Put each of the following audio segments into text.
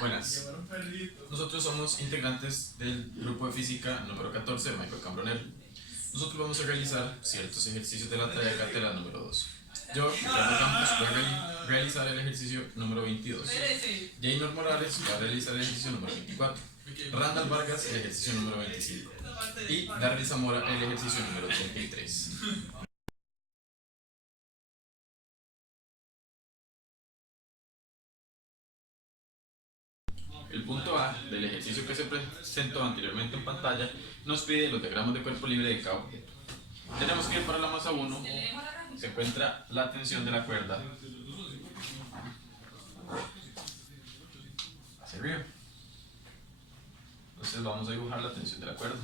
Buenas, nosotros somos integrantes del grupo de física número 14 de Michael Cambronell. Nosotros vamos a realizar ciertos ejercicios de la tarea de cátedra número 2. Yo, Ricardo Campos, voy a realizar el ejercicio número 22. Jaynor Morales va a realizar el ejercicio número 24. Randall Vargas el ejercicio número 25. Y Darryl Zamora el ejercicio número 33. El punto A del ejercicio que se presentó anteriormente en pantalla nos pide los diagramas de cuerpo libre de cada objeto. Tenemos que para la masa 1 se encuentra la tensión de la cuerda hacia arriba. Entonces vamos a dibujar la tensión de la cuerda.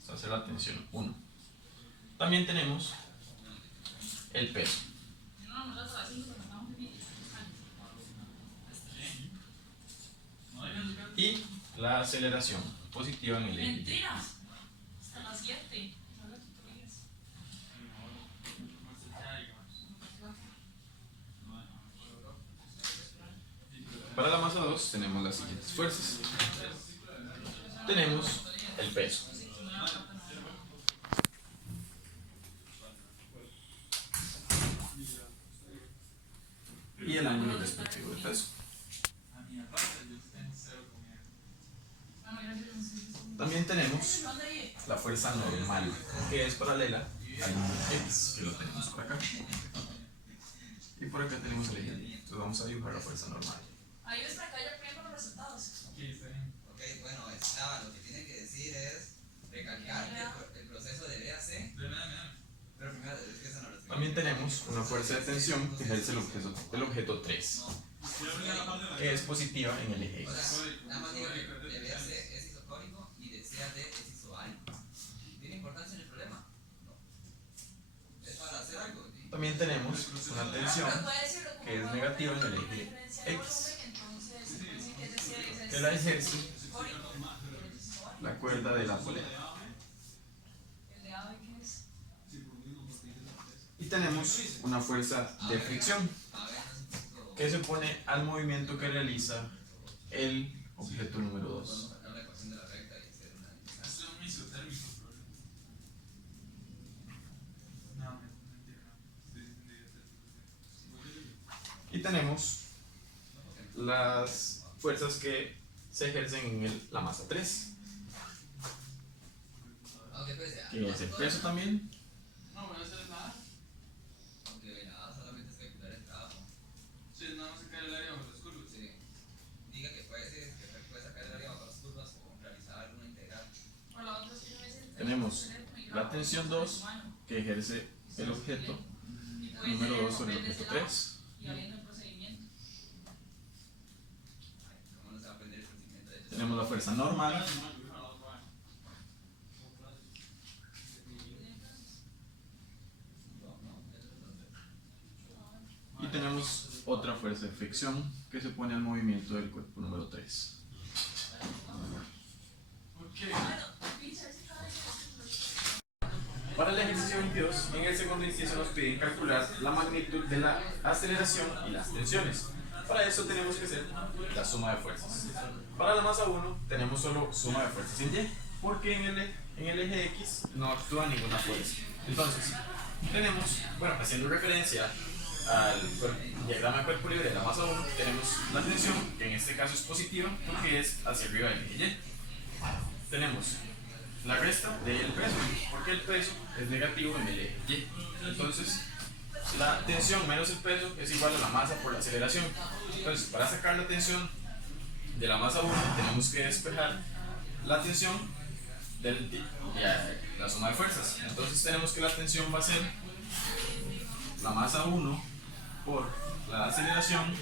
Esta va a ser la tensión 1. También tenemos el peso. Y la aceleración positiva en el eje. Mentiras. Hasta las 7. Para la masa 2 tenemos las siguientes fuerzas. Tenemos el peso. Y el ángulo respectivo del peso. También tenemos la fuerza normal, que es paralela al eje X, que lo tenemos por acá. Y por acá tenemos el eje Y. Entonces vamos a dibujar la fuerza normal. Ahí está, acá ya ponen los resultados. Ok, bueno, lo que tiene que decir es recalcar el proceso de B a C. Pero primero, es que eso no lo explico. También tenemos una fuerza de tensión que ejerce el objeto 3, que es positiva en el eje O X. sea, nada más digo que de B a C es isocónico y de C a D es isobárico. ¿Tiene importancia en el problema? No. Es para hacer algo. También tenemos una tensión que es negativa en el eje X, que la ejerce la cuerda de la polea. Y tenemos una fuerza de fricción que se opone al movimiento que realiza el objeto número 2. Y tenemos las fuerzas que se ejercen en la masa 3, que es el peso también. Aunque nada, solamente es calcular el trabajo. Sí, nada más sacar el área bajo las curvas. Sí. Diga que puede sacar el área bajo las curvas o realizar alguna integral. Tenemos la tensión 2 que ejerce el objeto número 2 sobre el objeto 3. ¿Cómo no se va a aprender el procedimiento de hecho? Tenemos la fuerza normal. Y tenemos otra fuerza de fricción que se opone al movimiento del cuerpo número 3. Para el ejercicio 22, en el segundo inciso nos piden calcular la magnitud de la aceleración y las tensiones. Para eso tenemos que hacer la suma de fuerzas. Para la masa 1 tenemos solo suma de fuerzas en Y, porque en el eje X no actúa ninguna fuerza. Entonces, tenemos, haciendo referencia al diagrama de cuerpo libre de la masa 1, tenemos la tensión, que en este caso es positiva porque es hacia arriba del eje Y. Tenemos la resta del peso, porque el peso es negativo en el eje Y. Entonces, la tensión menos el peso es igual a la masa por la aceleración. Entonces, para sacar la tensión de la masa 1, tenemos que despejar la tensión la suma de fuerzas. Entonces, tenemos que la tensión va a ser la masa 1 por la aceleración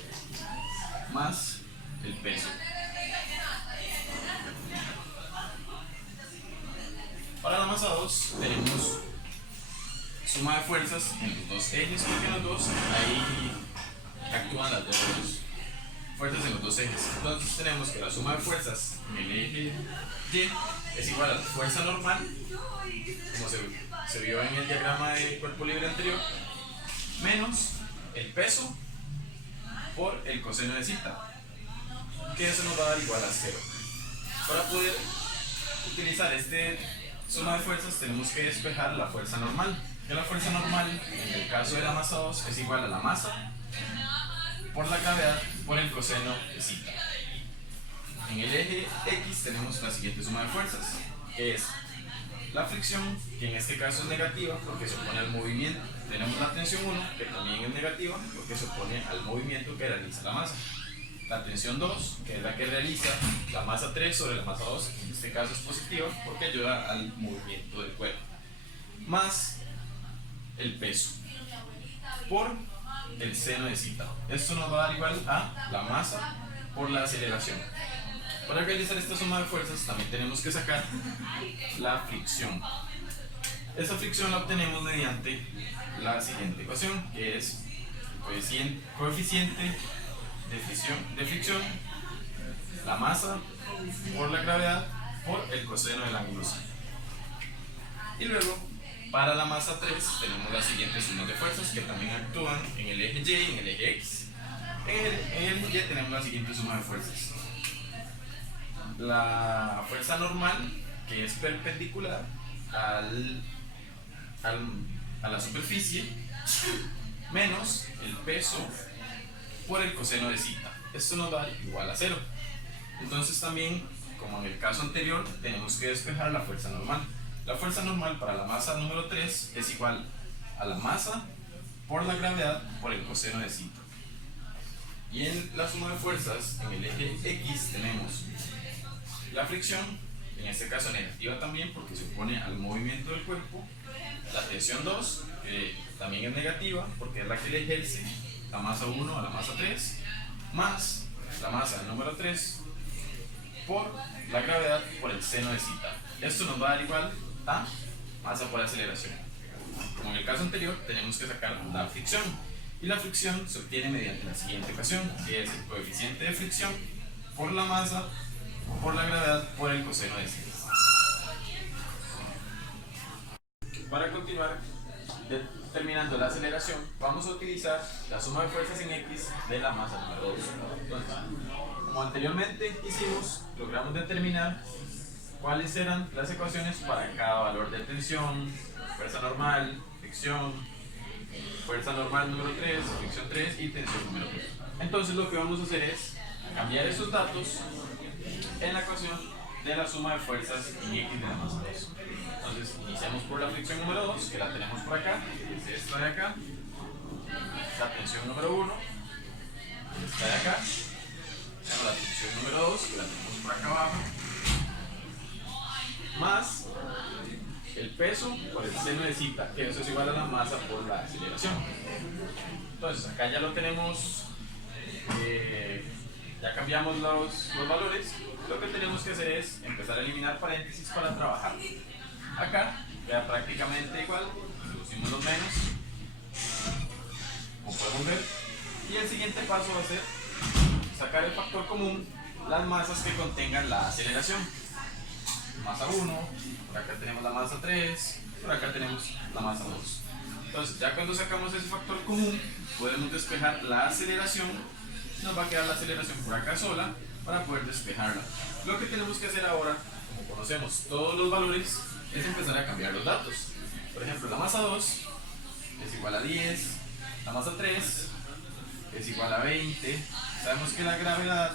más el peso. Para la masa 2 tenemos suma de fuerzas en los dos ejes, porque en los dos ahí actúan las dos fuerzas en los dos ejes. Entonces tenemos que la suma de fuerzas en el eje Y es igual a la fuerza normal, como se vio en el diagrama de cuerpo libre anterior, menos el peso por el coseno de zeta. que eso nos va a dar igual a 0. Para poder utilizar este suma de fuerzas tenemos que despejar la fuerza normal, que la fuerza normal en el caso de la masa 2 es igual a la masa por la gravedad por el coseno de zeta. En el eje X tenemos la siguiente suma de fuerzas, que es la fricción, que en este caso es negativa porque se opone al movimiento. Tenemos la tensión 1, que también es negativa porque se opone al movimiento que realiza la masa. La tensión 2, que es la que realiza la masa 3 sobre la masa 2, en este caso es positiva porque ayuda al movimiento del cuerpo. Más el peso por el seno de zeta. Esto nos va a dar igual a la masa por la aceleración. Para realizar esta suma de fuerzas también tenemos que sacar la fricción. Esta fricción la obtenemos mediante la siguiente ecuación, que es el coeficiente de fricción, la masa por la gravedad por el coseno del ángulo zeta. Y luego, para la masa 3 tenemos las siguientes sumas de fuerzas que también actúan en el eje Y y en el eje X. En el eje Y tenemos la siguiente suma de fuerzas. La fuerza normal, que es perpendicular a la superficie, menos el peso por el coseno de zeta. Esto nos da igual a 0. Entonces también, como en el caso anterior, tenemos que despejar la fuerza normal. La fuerza normal para la masa número 3 es igual a la masa por la gravedad por el coseno de zeta. Y en la suma de fuerzas, en el eje X tenemos la fricción, en este caso negativa también porque se opone al movimiento del cuerpo. La tensión 2, que también es negativa porque es la que le ejerce la masa 1 a la masa 3, más la masa del número 3 por la gravedad por el seno de zeta. Esto nos va a dar igual a masa por aceleración. Como en el caso anterior, tenemos que sacar la fricción. Y la fricción se obtiene mediante la siguiente ecuación, que es el coeficiente de fricción por la masa por la gravedad por el coseno de zeta. Para continuar determinando la aceleración, vamos a utilizar la suma de fuerzas en X de la masa número 2. Entonces, como anteriormente hicimos, logramos determinar cuáles eran las ecuaciones para cada valor de tensión, fuerza normal, fricción, fuerza normal número 3, fricción 3 y tensión número 3. Entonces lo que vamos a hacer es cambiar esos datos en la ecuación de la suma de fuerzas en X de la masa 2. Entonces iniciamos por la fricción número 2, que la tenemos por acá, que es esta de acá. La tensión número 1, esta de acá. Tenemos la fricción número 2, que la tenemos por acá abajo. Más el peso por el seno de zeta, que eso es igual a la masa por la aceleración. Entonces acá ya lo tenemos, ya cambiamos los valores. Lo que tenemos que hacer es empezar a eliminar paréntesis para trabajar. Acá queda prácticamente igual, introducimos los menos, como podemos ver, y el siguiente paso va a ser sacar el factor común, las masas que contengan la aceleración. Masa 1, por acá tenemos la masa 3, por acá tenemos la masa 2. Entonces ya cuando sacamos ese factor común podemos despejar la aceleración. Nos va a quedar la aceleración por acá sola para poder despejarla. Lo que tenemos que hacer ahora, como conocemos todos los valores, es empezar a cambiar los datos. Por ejemplo, la masa 2 es igual a 10, la masa 3 es igual a 20. Sabemos que la gravedad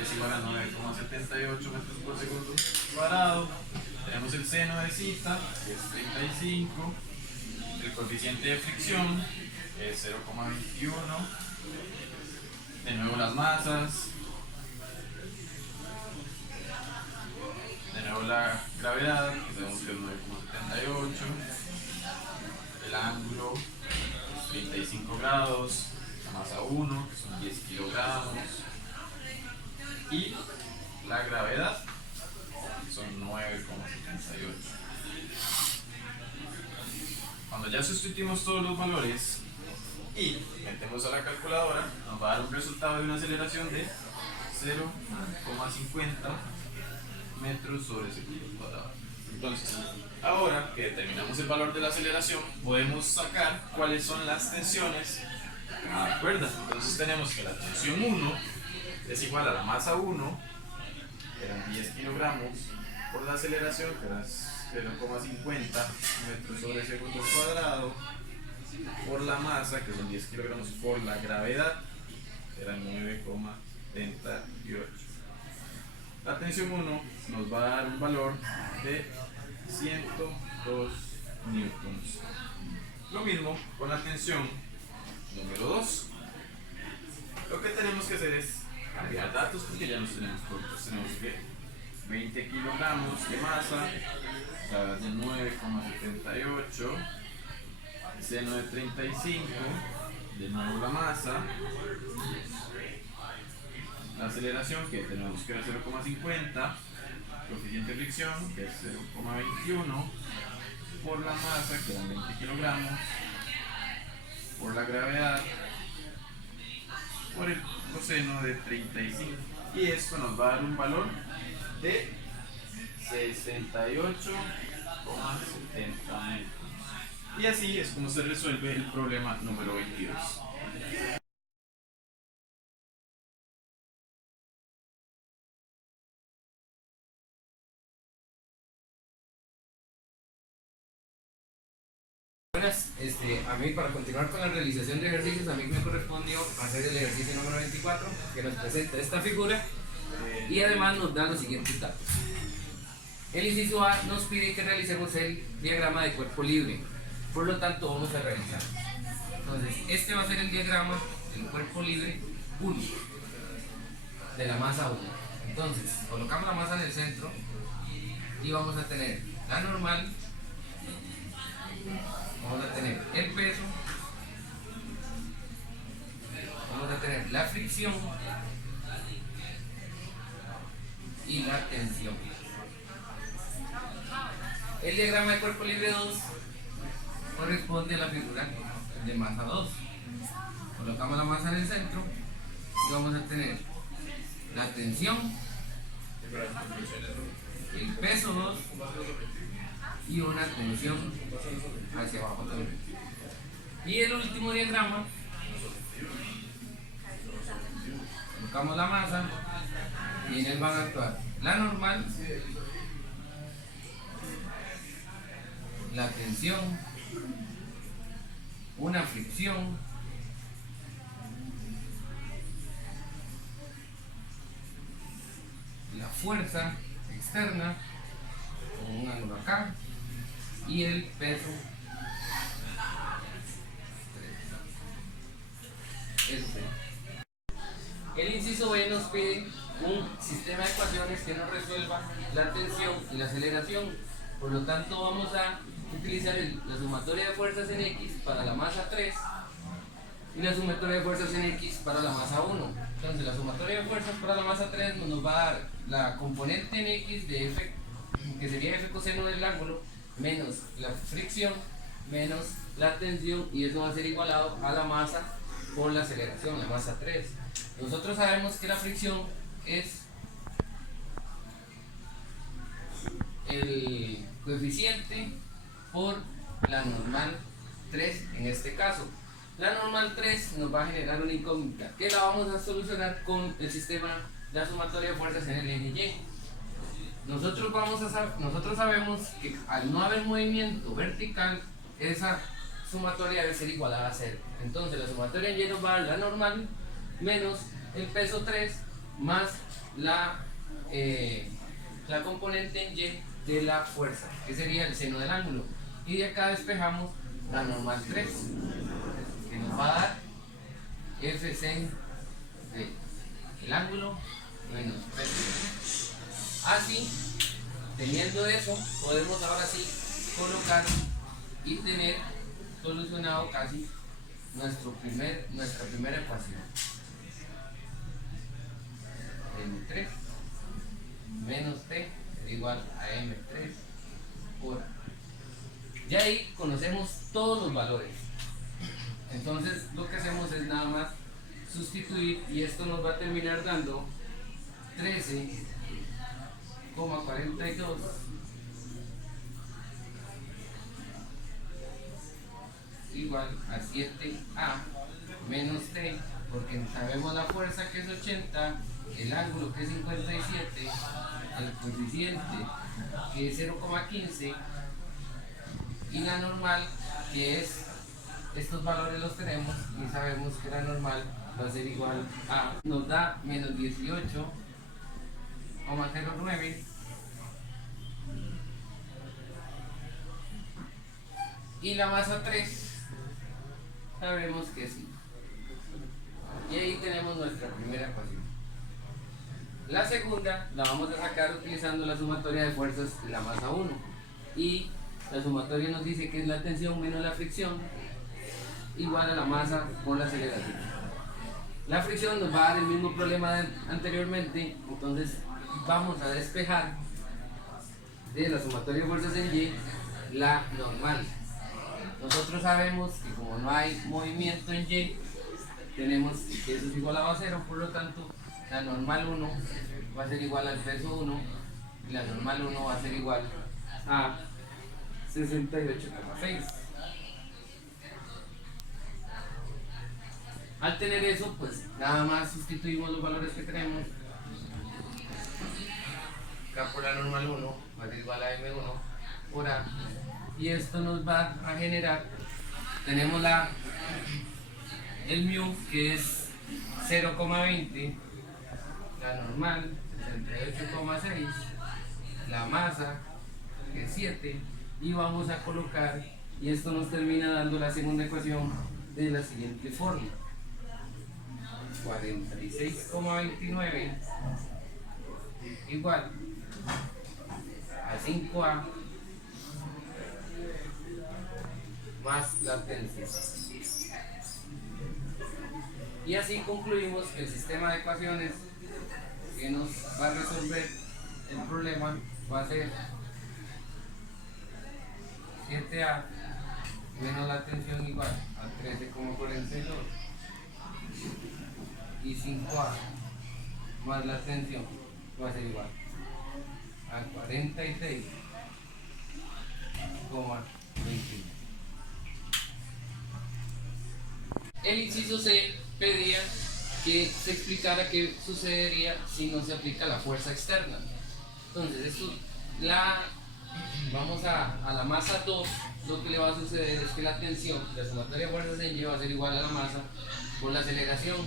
es igual a 9,78 metros por segundo cuadrado. Tenemos el seno de zeta, que es 35. El coeficiente de fricción es 0,21. De nuevo las masas. De nuevo la gravedad, que sabemos que es 9,78. El ángulo es 35 grados. La masa 1, que son 10 kilogramos. Y la gravedad son 9,78. Cuando ya sustituimos todos los valores y metemos a la calculadora, nos va a dar un resultado de una aceleración de 0,50 metros sobre segundo cuadrado. Entonces, ahora que determinamos el valor de la aceleración, podemos sacar cuáles son las tensiones a la cuerda. Entonces tenemos que la tensión 1 es igual a la masa 1, que eran 10 kilogramos, por la aceleración, que era 0,50 metros sobre segundo cuadrado, por la masa, que son 10 kilogramos, por la gravedad, que era 9,78. La tensión 1 nos va a dar un valor de 102 newtons. Lo mismo con la tensión número 2. Lo que tenemos que hacer es cambiar datos porque ya nos tenemos cortos. Tenemos que 20 kilogramos de masa, gravedad de 9,78, seno de 35, de nuevo la masa, la aceleración que tenemos que era 0,50, coeficiente de fricción que es 0,21, por la masa que eran 20 kilogramos, por la gravedad, por el coseno de 35, y esto nos va a dar un valor de 68,70 metros. Y así es como se resuelve el problema número 22. Buenas, a mí para continuar con la realización de ejercicios, a mí me correspondió hacer el ejercicio número 24 que nos presenta esta figura y además nos da los siguientes datos. El inciso A nos pide que realicemos el diagrama de cuerpo libre, por lo tanto vamos a realizar. Entonces, este va a ser el diagrama del cuerpo libre 1, de la masa 1. Entonces, colocamos la masa en el centro y vamos a tener la normal. Vamos a tener el peso, vamos a tener la fricción y la tensión. El diagrama de cuerpo libre 2 corresponde a la figura de masa 2. Colocamos la masa en el centro y vamos a tener la tensión, el peso 2 y una tensión hacia abajo también. Y el último diagrama, colocamos la masa y en él van a actuar la normal, la tensión, una fricción, la fuerza externa con un ángulo acá y el peso. El inciso B nos pide un sistema de ecuaciones que nos resuelva la tensión y la aceleración. Por lo tanto vamos a utilizar la sumatoria de fuerzas en X para la masa 3 y la sumatoria de fuerzas en X para la masa 1. Entonces la sumatoria de fuerzas para la masa 3 nos va a dar la componente en X de F, que sería F coseno del ángulo, menos la fricción, menos la tensión, y eso va a ser igualado a la masa por la aceleración, la masa 3. Nosotros sabemos que la fricción es el coeficiente por la normal 3 en este caso. La normal 3 nos va a generar una incógnita que la vamos a solucionar con el sistema de la sumatoria de fuerzas en el eje Y. Nosotros sabemos que al no haber movimiento vertical, esa sumatoria debe ser igualada a 0. Entonces la sumatoria en Y nos va a dar la normal menos el peso 3 más la componente en Y de la fuerza, que sería el seno del ángulo. Y de acá despejamos la normal 3, que nos va a dar F sen del ángulo menos 3. Así, teniendo eso, podemos ahora sí colocar y tener solucionado casi nuestra primera ecuación. M3 menos T es igual a M3 por A. Ya ahí conocemos todos los valores. Entonces lo que hacemos es nada más sustituir y esto nos va a terminar dando 13,42 igual a 7A menos T porque sabemos la fuerza que es 80, el ángulo que es 57, el coeficiente que es 0,15 y la normal que es, estos valores los tenemos y sabemos que la normal va a ser igual a, nos da menos 18,09 y la masa 3 sabemos que sí. Y ahí tenemos nuestra primera ecuación. La segunda la vamos a sacar utilizando la sumatoria de fuerzas de la masa 1. Y la sumatoria nos dice que es la tensión menos la fricción igual a la masa por la aceleración. La fricción nos va a dar el mismo problema de anteriormente, entonces vamos a despejar de la sumatoria de fuerzas en Y la normal. Nosotros sabemos que como no hay movimiento en Y, tenemos que eso es igual a 0, por lo tanto la normal 1 va a ser igual al peso 1 y la normal 1 va a ser igual a 68,6. Al tener eso, pues nada más sustituimos los valores que tenemos. Acá por la normal 1 va a ser igual a M1 por A y esto nos va a generar, tenemos el mu que es 0,20, la normal 68,6, la masa que es 7 y vamos a colocar y esto nos termina dando la segunda ecuación de la siguiente forma: 46,29 igual a 5A más la tensión. Y así concluimos que el sistema de ecuaciones que nos va a resolver el problema va a ser 7A menos la tensión igual a 13,42 y 5A más la tensión va a ser igual a 46,21. El inciso C pedía que se explicara qué sucedería si no se aplica la fuerza externa. Entonces, vamos a la masa 2, lo que le va a suceder es que la tensión, la sumatoria de fuerzas en Y va a ser igual a la masa por la aceleración.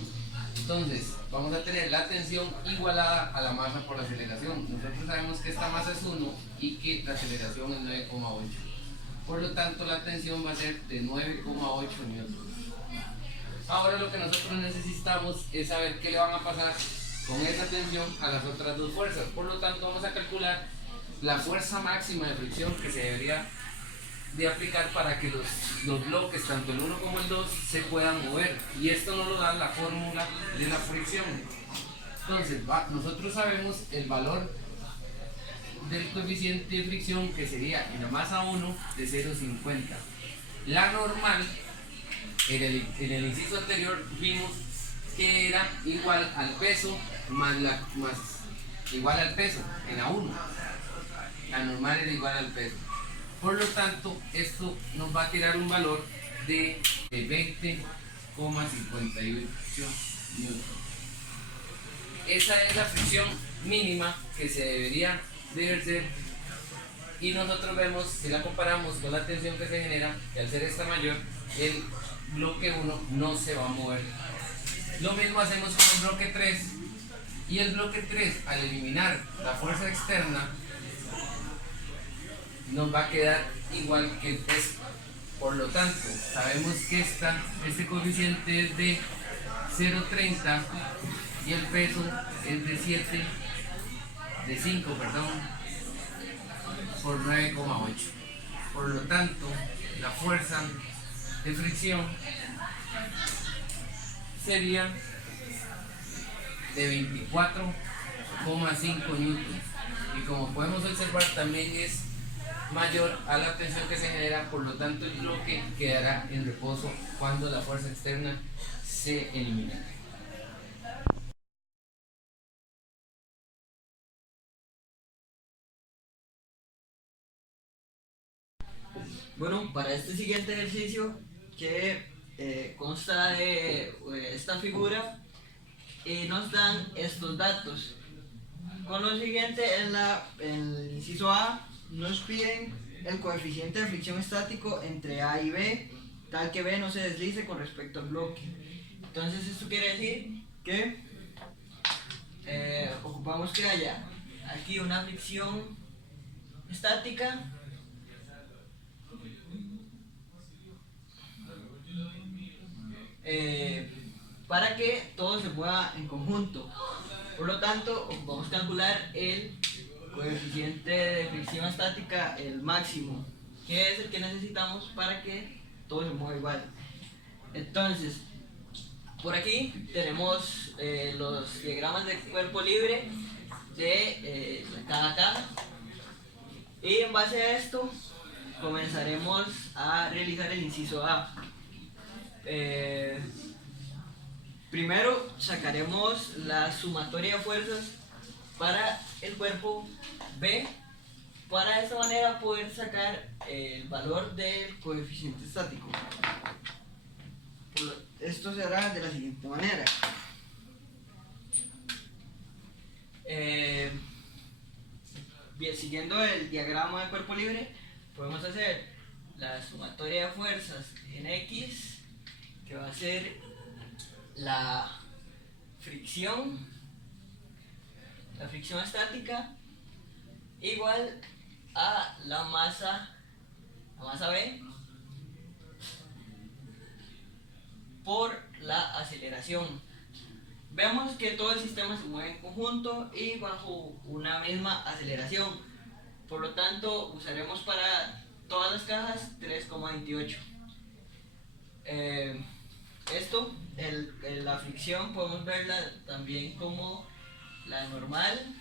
Entonces, vamos a tener la tensión igualada a la masa por la aceleración. Nosotros sabemos que esta masa es 1 y que la aceleración es 9,8. Por lo tanto, la tensión va a ser de 9,8 newtons. Ahora lo que nosotros necesitamos es saber qué le van a pasar con esa tensión a las otras dos fuerzas. Por lo tanto, vamos a calcular la fuerza máxima de fricción que se debería de aplicar para que los bloques, tanto el 1 como el 2, se puedan mover. Y esto nos lo da la fórmula de la fricción. Entonces, nosotros sabemos el valor del coeficiente de fricción, que sería en la masa 1 de 0,50. La normal, en el inciso anterior vimos que era igual al peso más igual al peso en la 1. La normal era igual al peso. Por lo tanto, esto nos va a tirar un valor de 20,58 newtons. Esa es la fricción mínima que se debería de ejercer, y nosotros vemos, si la comparamos con la tensión que se genera, que al ser esta mayor, el bloque 1 no se va a mover. Lo mismo hacemos con el bloque 3, y el bloque 3, al eliminar la fuerza externa, nos va a quedar igual que el peso. Por lo tanto, sabemos que este coeficiente es de 0,30 y el peso es de 5 por 9,8. Por lo tanto, la fuerza de fricción sería de 24,5 newtons. Y como podemos observar, también es mayor a la tensión que se genera, por lo tanto el bloque quedará en reposo cuando la fuerza externa se elimine. Bueno, para este siguiente ejercicio, ¿qué consta de esta figura y nos dan estos datos. Con lo siguiente, en el inciso A nos piden el coeficiente de fricción estático entre A y B, tal que B no se deslice con respecto al bloque. Entonces esto quiere decir que ocupamos que haya aquí una fricción estática para que todo se mueva en conjunto. Por lo tanto, vamos a calcular el coeficiente de fricción estática, el máximo, que es el que necesitamos para que todo se mueva igual. Entonces, por aquí tenemos los diagramas de cuerpo libre de cada caja, y en base a esto comenzaremos a realizar el inciso A. Primero sacaremos la sumatoria de fuerzas para el cuerpo B, para de esta manera poder sacar el valor del coeficiente estático. Esto se hará de la siguiente manera. Bien, siguiendo el diagrama de cuerpo libre, podemos hacer la sumatoria de fuerzas en X, que va a ser la fricción estática, igual a la masa B por la aceleración. Vemos que todo el sistema se mueve en conjunto y bajo una misma aceleración, por lo tanto usaremos para todas las cajas 3,28. La fricción podemos verla también como la normal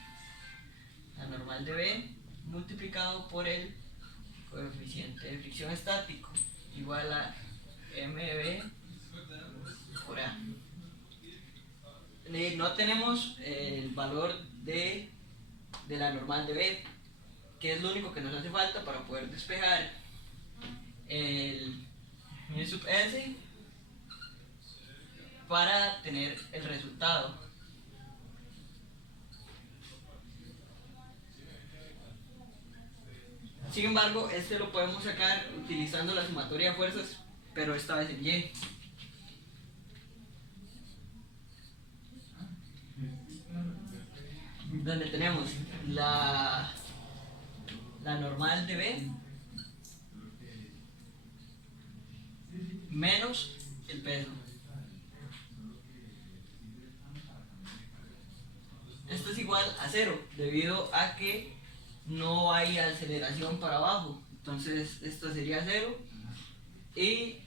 de B multiplicado por el coeficiente de fricción estático, igual a mb por A. No tenemos el valor de la normal de B, que es lo único que nos hace falta para poder despejar el mu sub S para tener el resultado. Sin embargo, este lo podemos sacar utilizando la sumatoria de fuerzas, pero esta vez en Y. Donde tenemos la normal de B menos el peso. Esto es igual a 0 debido a que no hay aceleración para abajo, entonces esto sería 0 y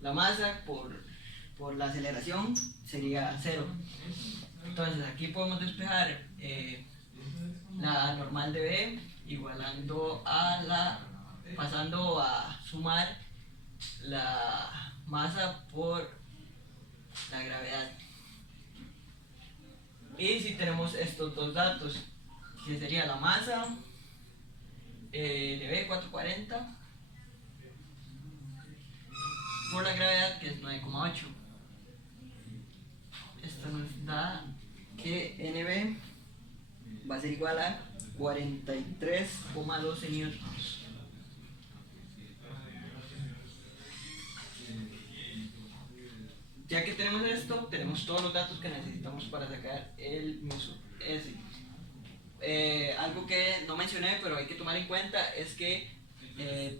la masa por la aceleración sería 0. Entonces aquí podemos despejar la normal de B igualando a pasando a sumar la masa por la gravedad. Y si tenemos estos dos datos, que sería la masa de B 440 por la gravedad, que es 9,8. Esto nos da que NB va a ser igual a 43,12 newtons. Ya que tenemos esto, tenemos todos los datos que necesitamos para sacar el mu sub S. Algo que no mencioné, pero hay que tomar en cuenta, es que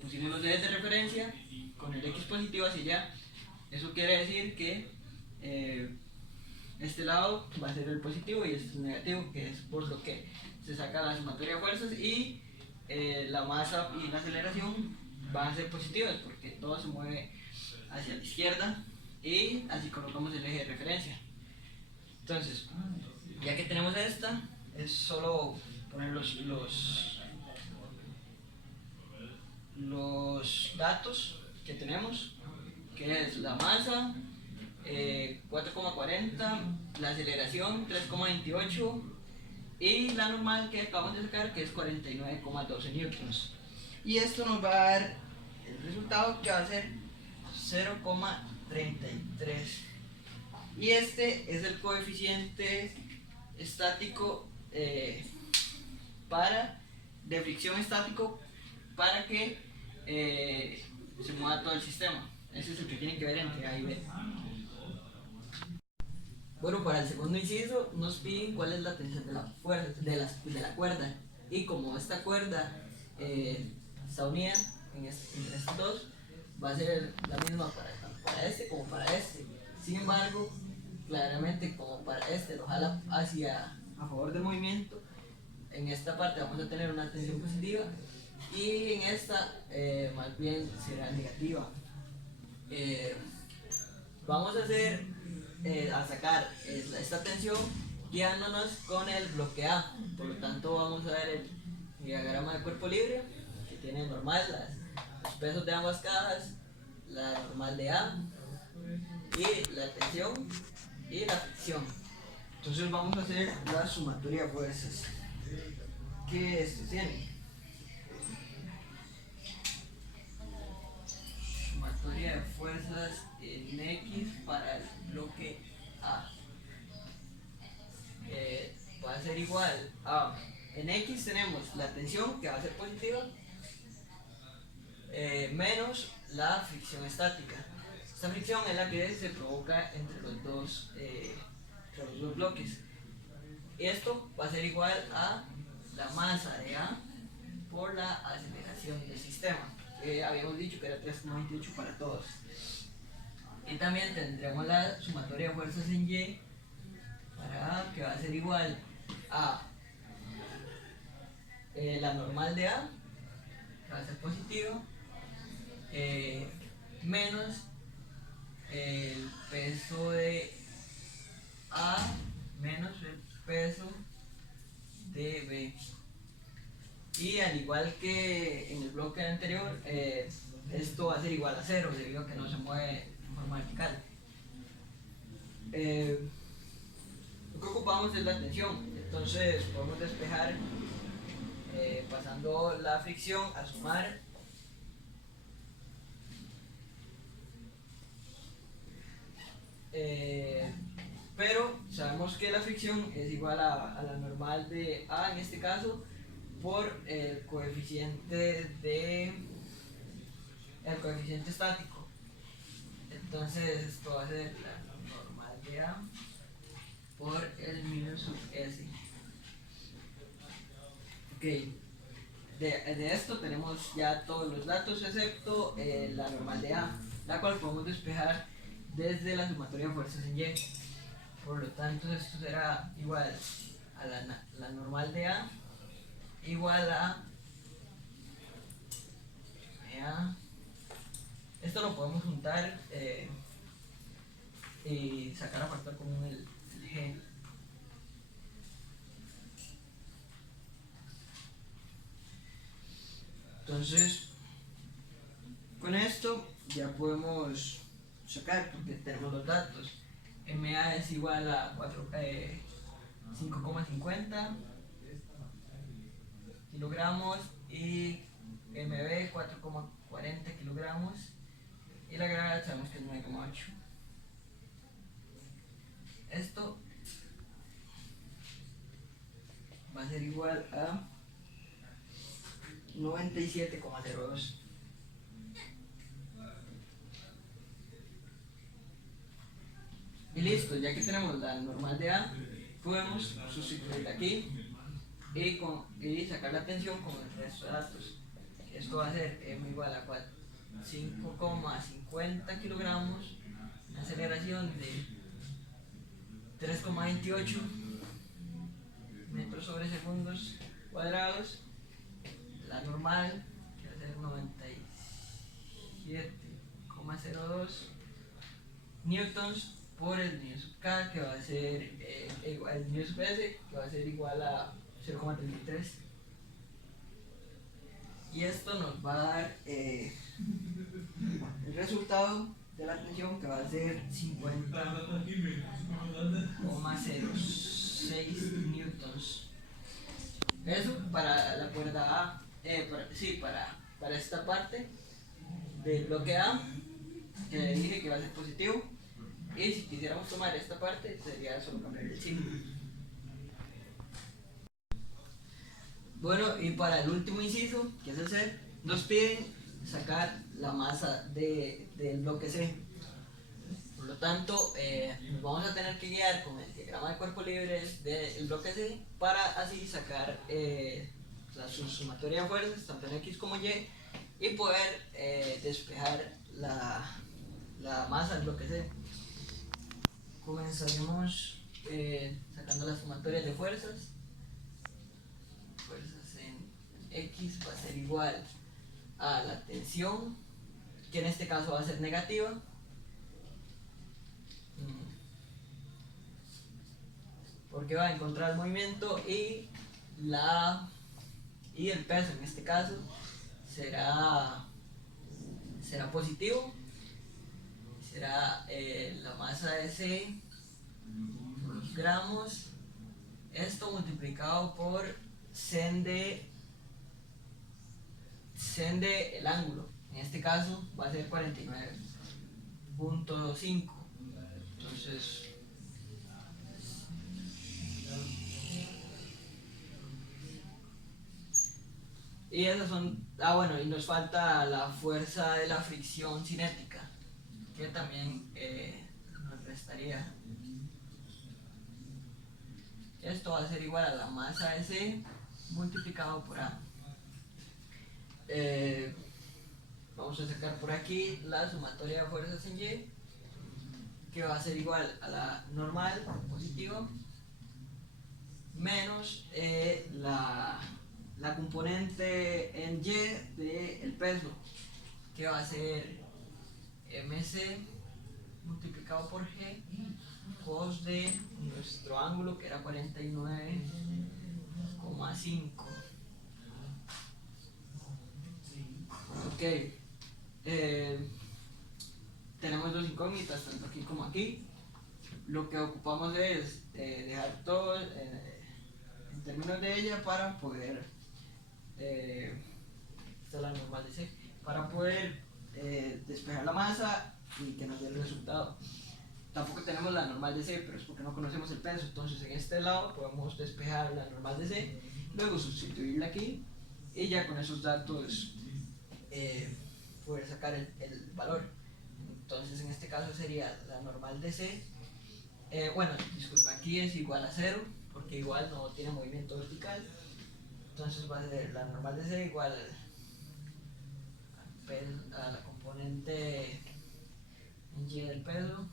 pusimos los Ds de referencia con el X positivo hacia allá. Eso quiere decir que este lado va a ser el positivo y este es el negativo, que es por lo que se saca la sumatoria de fuerzas, y la masa y la aceleración van a ser positivas porque todo se mueve hacia la izquierda, y así colocamos el eje de referencia. Entonces, ya que tenemos esta, es solo poner los datos que tenemos, que es la masa 4,40, la aceleración 3,28 y la normal que acabamos de sacar, que es 49,12 newtons. Y esto nos va a dar el resultado, que va a ser 0,33. Y este es el coeficiente estático de fricción estático para que se mueva todo el sistema. Ese es el que tienen que ver entre A y B. Bueno, para el segundo inciso nos piden cuál es la tensión de la cuerda, y como esta cuerda está unida entre estos dos, va a ser la misma para este como para este. Sin embargo, claramente como para este lo jala a favor del movimiento, en esta parte vamos a tener una tensión positiva y en esta más bien será negativa. Vamos a sacar esta tensión guiándonos con el bloque A. Por lo tanto vamos a ver el diagrama de cuerpo libre, que tiene normal los pesos de ambas cajas, la normal de A y la tensión y la fricción. Entonces vamos a hacer la sumatoria de fuerzas que esto tiene. Sumatoria de fuerzas en X para el bloque A va a ser igual a, en X tenemos la tensión que va a ser positiva menos la fricción estática. Esta fricción es la que se provoca entre los dos bloques. Esto va a ser igual a la masa de A por la aceleración del sistema. Habíamos dicho que era 3,28 para todos. Y también tendremos la sumatoria de fuerzas en Y para A, que va a ser igual a la normal de A, que va a ser positivo, menos el peso de A menos el peso de B. Y al igual que en el bloque anterior, esto va a ser igual a 0 debido a que no se mueve de forma vertical. Lo que ocupamos es la tensión, entonces podemos despejar pasando la fricción a sumar pero sabemos que la fricción es igual a la normal de A en este caso por el coeficiente estático. Entonces esto va a ser la normal de A por el minus sub S. Ok, de esto tenemos ya todos los datos excepto la normal de A, la cual podemos despejar desde la sumatoria de fuerzas en Y. Por lo tanto, esto será igual a la normal de A igual a esto lo podemos juntar y sacar a factor común el G. Entonces, con esto ya podemos sacar, porque tenemos los datos. MA es igual a 5,50 kilogramos y MB 4,40 kilogramos y la gravedad sabemos que es 9,8. Esto va a ser igual a 97,02. Y listo, ya que tenemos la normal de A, podemos sustituir aquí y sacar la tensión con el resto de datos. Esto va a ser M igual a 5,50 kilogramos, una aceleración de 3,28 metros sobre segundos cuadrados, la normal que va a ser 97,02 newtons por el nu sub k, que va a ser igual el nu sub s, que va a ser igual a 0,33. Y esto nos va a dar el resultado de la tensión, que va a ser 50,06 newtons. Eso para la cuerda A, para esta parte del bloque A. que le dije que va a ser positivo. Y si quisiéramos tomar esta parte, sería solo cambiar el signo. Bueno, y para el último inciso, que es el C, nos piden sacar la masa del bloque C. Por lo tanto, nos vamos a tener que guiar con el diagrama de cuerpo libre del bloque C para así sacar la sumatoria de fuerzas, tanto en X como Y, y poder despejar la masa del bloque C. Comenzaremos sacando la sumatoria de fuerzas. Fuerzas en X va a ser igual a la tensión, que en este caso va a ser negativa, porque va a encontrar el movimiento, y el peso en este caso será positivo. Será la masa de C por los gramos, esto multiplicado por sen de el ángulo. En este caso va a ser 49.5. Entonces y esas son, bueno, y nos falta la fuerza de la fricción cinética, que también nos restaría. Esto va a ser igual a la masa de C multiplicado por A. Vamos a sacar por aquí la sumatoria de fuerzas en Y, que va a ser igual a la normal positiva menos la componente en Y del peso, que va a ser MC multiplicado por G cos de nuestro ángulo, que era 49,5. Ok, tenemos dos incógnitas tanto aquí como aquí. Lo que ocupamos es dejar todo en términos de ella para poder esta es la normal de C, para poder despejar la masa y que nos dé el resultado. Tampoco tenemos la normal de C, pero es porque no conocemos el peso. Entonces en este lado podemos despejar la normal de C, luego sustituirla aquí, y ya con esos datos poder sacar el valor. Entonces en este caso sería la normal de C, bueno, disculpa, aquí es igual a 0, porque igual no tiene movimiento vertical. Entonces va a ser la normal de C igual a la componente en Y del peso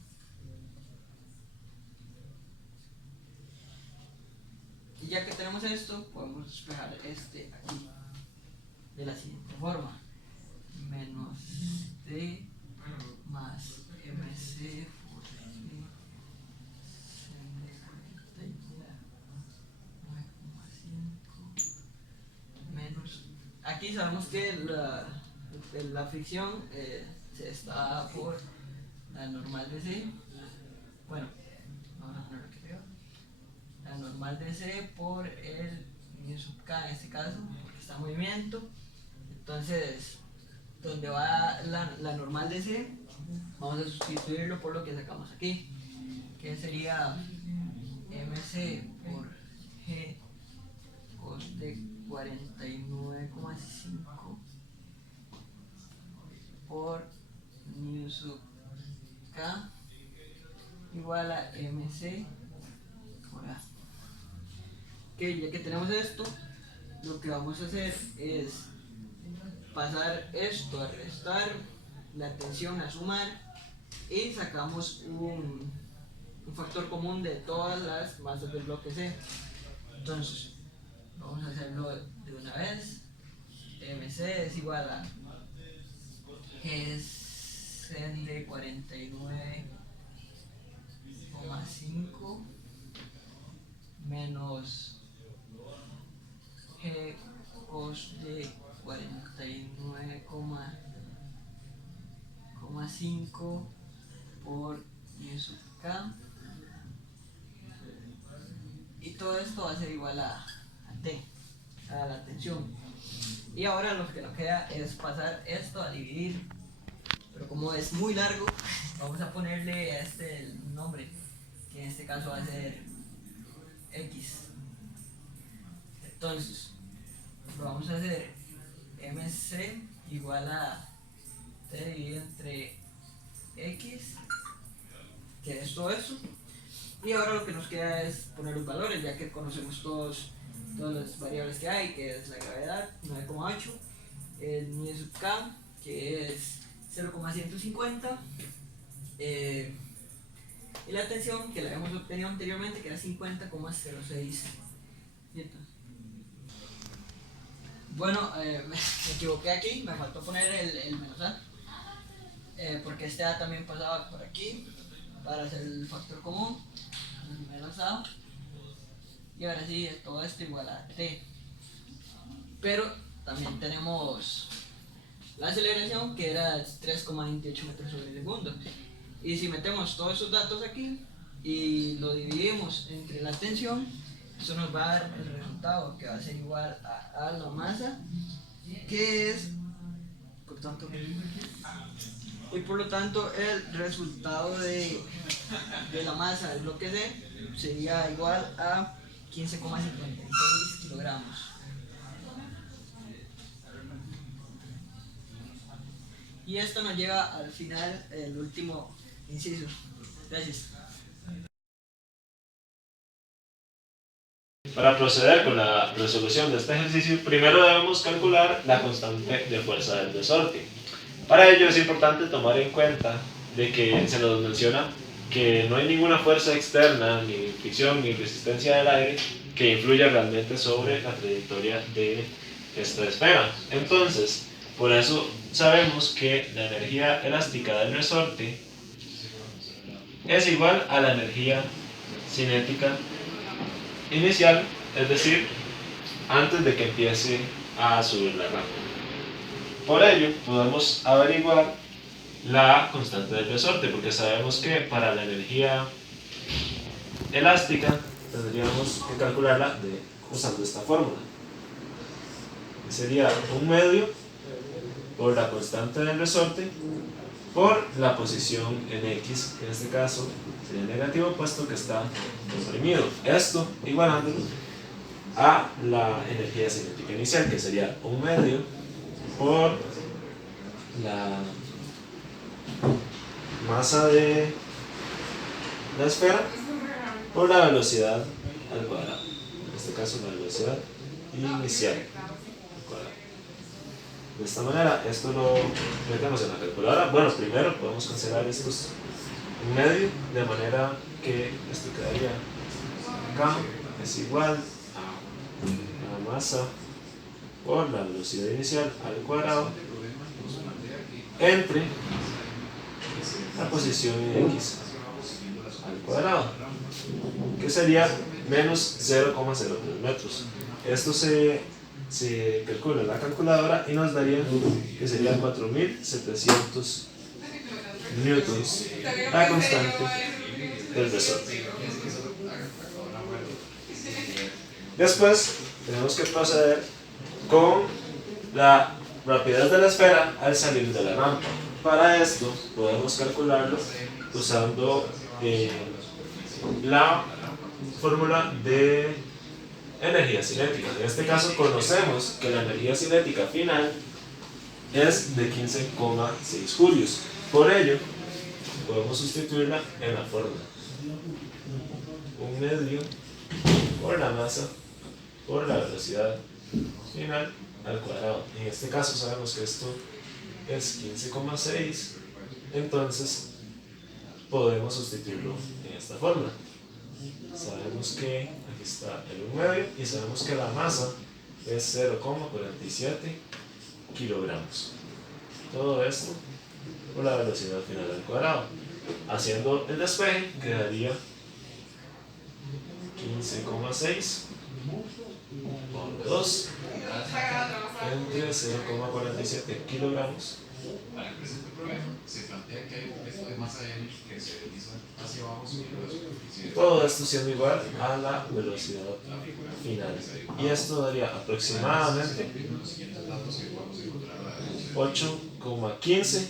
y ya que tenemos esto, podemos despejar este aquí de la siguiente forma: menos D más MC por G sen de 49,5 menos, aquí sabemos que la fricción se está por la normal de C, bueno, vamos a poner lo que veo, la normal de C por el mu sub K en este caso, porque está en movimiento. Entonces, donde va la normal de C, vamos a sustituirlo por lo que sacamos aquí, que sería MC por G cos de 49,5 por mu sub K igual a MC por A. Ok, ya que tenemos esto, lo que vamos a hacer es pasar esto a restar, la tensión a sumar, y sacamos un factor común de todas las masas del bloque C. Entonces vamos a hacerlo de una vez. MC es igual a G sen de 49,5 menos G cos de 49,5 por mu sub K, y todo esto va a ser igual a T, a la tensión. Y ahora lo que nos queda es pasar esto a dividir pero como es muy largo, vamos a ponerle a este el nombre, que en este caso va a ser X. Entonces, lo vamos a hacer MC igual a T dividido entre X, que es todo eso. Y ahora lo que nos queda es poner los valores, ya que conocemos todas las variables que hay, que es la gravedad, 9,8, el mi sub k, que es 0,150, y la tensión, que la habíamos obtenido anteriormente, que era 50,06 newton. Bueno, me equivoqué aquí, me faltó poner el menos A, porque este A también pasaba por aquí, para hacer el factor común, menos A, y ahora sí, todo esto igual a T. Pero también tenemos la aceleración, que era 3,28 metros sobre segundo. Y si metemos todos esos datos aquí y lo dividimos entre la tensión, eso nos va a dar el resultado, que va a ser igual a la masa, que es, por tanto, y por lo tanto el resultado de la masa del bloque C sería igual a 15,56 kilogramos. Y esto nos lleva al final, el último inciso. Gracias. Para proceder con la resolución de este ejercicio, primero debemos calcular la constante de fuerza del resorte. Para ello es importante tomar en cuenta de que se nos menciona que no hay ninguna fuerza externa, ni fricción, ni resistencia del aire que influya realmente sobre la trayectoria de esta esfera. Entonces, por eso sabemos que la energía elástica del resorte es igual a la energía cinética inicial, es decir, antes de que empiece a subir la rampa. Por ello, podemos averiguar la constante del resorte, porque sabemos que para la energía elástica tendríamos que calcularla usando esta fórmula. Sería 1/2 por la constante del resorte por la posición en X, que en este caso sería negativo puesto que está comprimido. Esto igualándolo a la energía cinética inicial, que sería 1/2 por la masa de la esfera por la velocidad al cuadrado. En este caso la velocidad inicial al cuadrado. De esta manera, esto lo metemos en la calculadora. Bueno, primero podemos cancelar estos 1/2, de manera que esto quedaría acá, es igual a la masa por la velocidad inicial al cuadrado entre la posición en X al cuadrado, que sería menos 0,03 metros. Esto se calcula en la calculadora y nos daría que sería 4.700 newtons la constante del resorte. Después tenemos que proceder con la rapidez de la esfera al salir de la rampa. Para esto podemos calcularlo usando la fórmula de energía cinética. En este caso conocemos que la energía cinética final es de 15,6 julios. Por ello, podemos sustituirla en la fórmula. 1/2 por la masa por la velocidad final al cuadrado. En este caso sabemos que esto es 15,6, entonces podemos sustituirlo en esta fórmula. Sabemos que aquí está el 1/2 y sabemos que la masa es 0,47 kilogramos. Todo esto por la velocidad final al cuadrado. Haciendo el despeje quedaría 15,6 por 2 entre 0,47 kilogramos. Para el presente problema se plantea que hay un objeto de masa m que se desliza hacia abajo subiendo la superficie. Todo esto siendo igual a la velocidad final. Y esto daría aproximadamente 8,15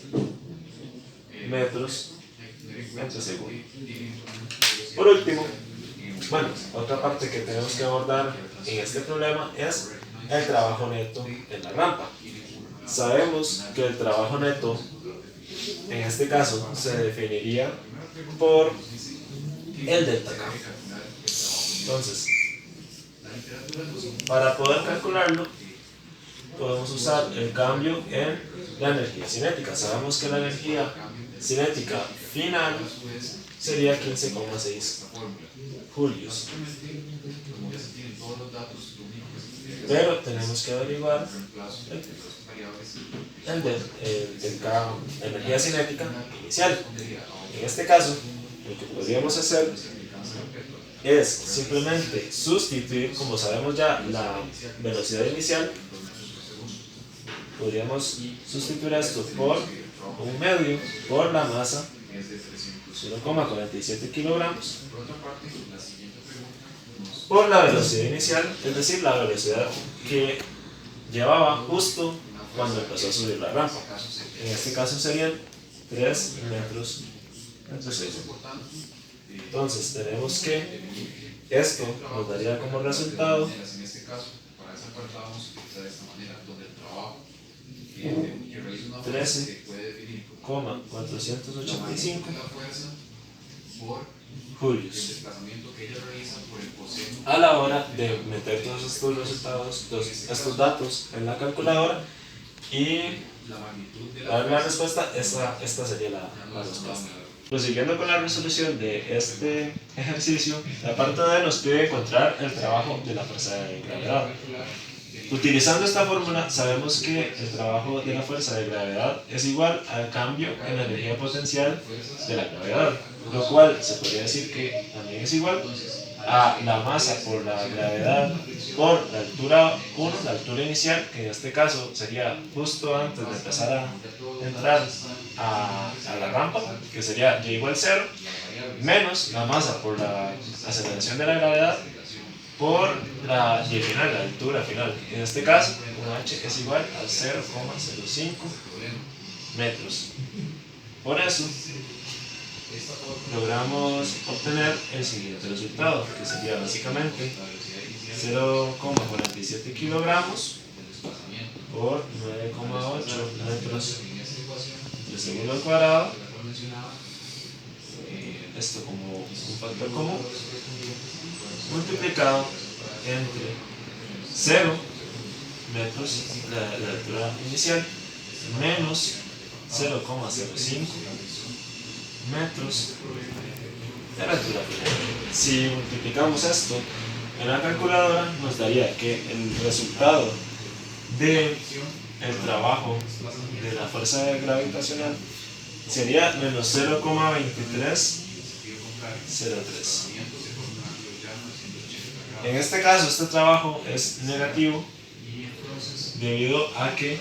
metros entre segundo. Por último, bueno, otra parte que tenemos que abordar en este problema es el trabajo neto en la rampa. Sabemos que el trabajo neto en este caso se definiría por el delta K. Entonces, para poder calcularlo, podemos usar el cambio en la energía cinética. Sabemos que la energía cinética final sería 15,6 julios. Pero tenemos que averiguar la energía cinética inicial. En este caso, lo que podríamos hacer es simplemente sustituir, como sabemos ya, la velocidad inicial. Podríamos sustituir esto por un medio por la masa, 0,47 kilogramos, por la velocidad inicial, es decir, la velocidad que llevaba justo cuando empezó a subir la rampa. En este caso serían 3 metros entre segundo. Entonces tenemos que esto nos daría como resultado 13,485 julios. A la hora de meter todos estos resultados, estos datos en la calculadora y dar la respuesta, esta sería la respuesta. Prosiguiendo con la resolución de este ejercicio, la parte D nos pide encontrar el trabajo de la fuerza de gravedad. Utilizando esta fórmula, sabemos que el trabajo de la fuerza de gravedad es igual al cambio en la energía potencial de la gravedad, lo cual se podría decir que también es igual a la masa por la gravedad por la altura 1, la altura inicial, que en este caso sería justo antes de empezar a entrar a la rampa, que sería y igual 0, menos la masa por la aceleración de la gravedad por la y final, la altura final. En este caso, un h es igual a 0,05 metros. Por eso, logramos obtener el siguiente resultado, que sería básicamente 0,47 kilogramos por 9,8 metros de segundo al cuadrado. Esto como un factor común, multiplicado entre 0 metros, la altura inicial, menos 0,05 metros de la altura final. Si multiplicamos esto en la calculadora, nos daría que el resultado del trabajo de la fuerza gravitacional sería menos 0,2303. En este caso, este trabajo es negativo debido a que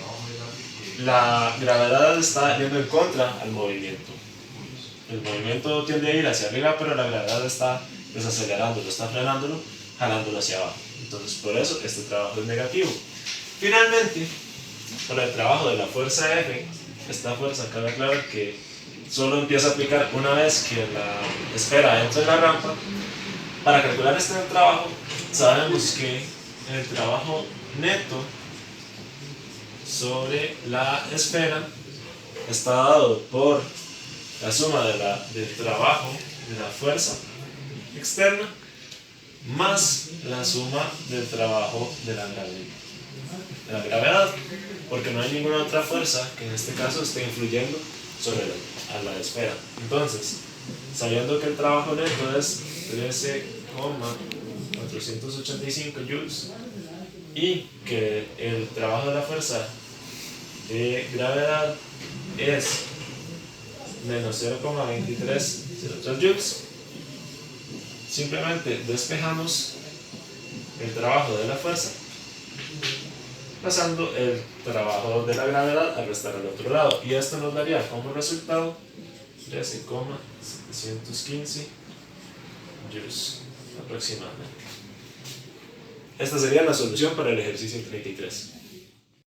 la gravedad está yendo en contra al movimiento. El movimiento tiende a ir hacia arriba, pero la gravedad está desacelerándolo, está frenándolo, jalándolo hacia abajo. Entonces, por eso este trabajo es negativo. Finalmente, para el trabajo de la fuerza F, esta fuerza cabe aclarar que solo empieza a aplicar una vez que la esfera entra en la rampa. Para calcular este trabajo, sabemos que el trabajo neto sobre la esfera está dado por la suma del trabajo de la fuerza externa más la suma del trabajo de la gravedad, porque no hay ninguna otra fuerza que en este caso esté influyendo sobre la esfera. Entonces, sabiendo que el trabajo neto es 13,485 joules y que el trabajo de la fuerza de gravedad es menos 0,2303 joules, simplemente despejamos el trabajo de la fuerza pasando el trabajo de la gravedad a restar al otro lado, y esto nos daría como resultado 13,715 joules aproximadamente. Esta sería la solución para el ejercicio 33.